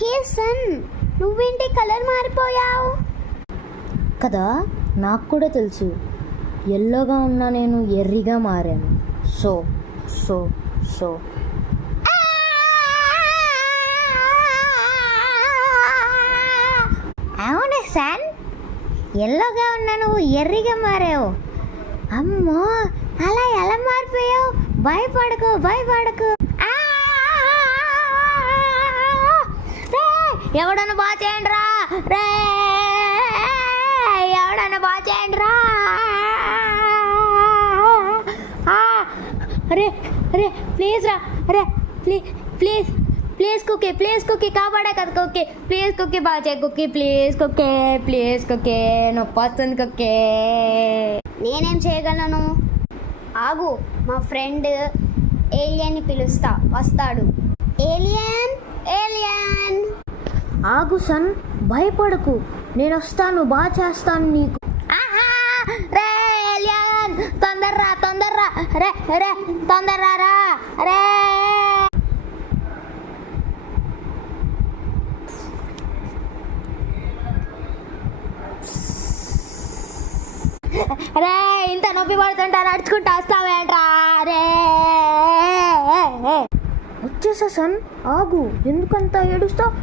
హే sun, నువ్వేంటి colour మారిపోయావు కదా, నాకు కూడా తెలుసు. ఎల్లోగా ఉన్నా నేను ఎర్రిగా మారాను. సో సో సో అవును సన్, ఎల్లోగా ఉన్నా నువ్వు ఎర్రిగా మారావు. అమ్మో, అలా ఎలా మారిపోయావు? భయపడకు భయపడకు. ఎవడన్నా బాగా చేయండి రా రే, ఎవడన్నా బాగా చేయండి రా. అరే అరే ప్లీజ్ రా, అరే please please please cookie, please cookie, కాపాడే కదా కుక్కీ, ప్లీజ్ కుక్కీ బాగా చేయి cookie, please cookie, please cookie, నొప్పి వస్తుంది కుక్కీ. నేనేం చేయగలను? ఆగు, మా ఫ్రెండ్ ఏలియన్ని పిలుస్తా, వస్తాడు. Alien alien. ఆగు సన్, భయపడకు, నేను వస్తాను, బాగా చేస్తాను నీకు. రే ఏలియన్, తొందర్రా తొందర్రా, రే రే తొందర్రా రా రే. రే ఇంత నొప్పి పడుతుంటా నడుచుకుంటా వస్తావేంట్రా రే. వచ్చేసా సన్, ఆగు, ఎందుకంత ఏడుస్తావు?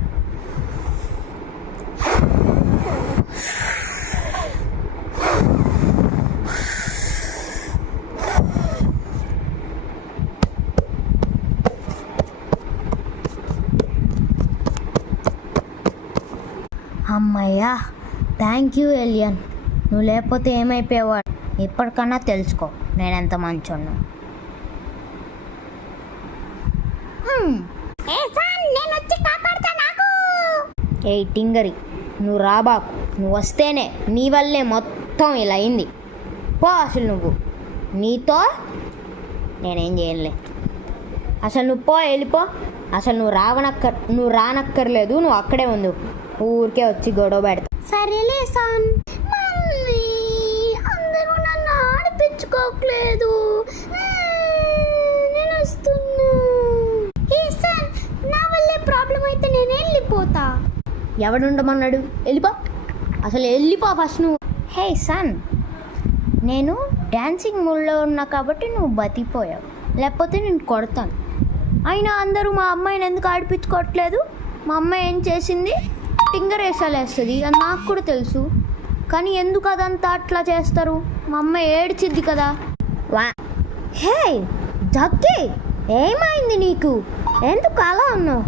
అమ్మయ్యా, థ్యాంక్ యూ ఏలియన్. నువ్వు లేకపోతే ఏమైపోయేవాడు. ఇప్పటికన్నా తెలుసుకో నేనెంత మంచోను. నేను వచ్చి కాపాడుతా నాకు. ఏ టింగరి, నువ్వు రాబాకు, నువ్వు వస్తేనే నీ వల్లే మొత్తం ఇలా అయింది. పో అసలు, నువ్వు నీతో నేనేం చేయలే. అసలు నువ్వు పో, వెళ్ళిపో. అసలు నువ్వు రానక్కర్లేదు, నువ్వు అక్కడే ఉండు. ఊరికే వచ్చి గొడవ పెడతా. సరేలే సాన్. మమ్మీ, అందరూ నన్ను ఆడిపించుకోవట్లేదు, నేను వస్తున్నా. ఏ సాన్, నా వల్లే ప్రాబ్లం అయితే నేను వెళ్ళిపోతా. ఎవడుండమన్నాడు? వెళ్ళిపో, అసలు వెళ్ళిపో ఫస్ట్ నువ్వు. హే సన్, నేను డ్యాన్సింగ్ మూడ్లో ఉన్నా కాబట్టి నువ్వు బతికిపోయావు, లేకపోతే నేను కొడతాను. అయినా అందరూ మా అమ్మాయిని ఎందుకు ఆడిపించుకోవట్లేదు? మా అమ్మాయి ఏం చేసింది? ఫింగర్ వేసాలేస్తుంది, అది నాకు కూడా తెలుసు. కానీ ఎందుకు అదంతా అట్లా చేస్తారు? మా అమ్మాయి ఏడ్చిద్ది కదా. హే జగ్గి, ఏమైంది నీకు? ఎందుకు అలా ఉన్నావు?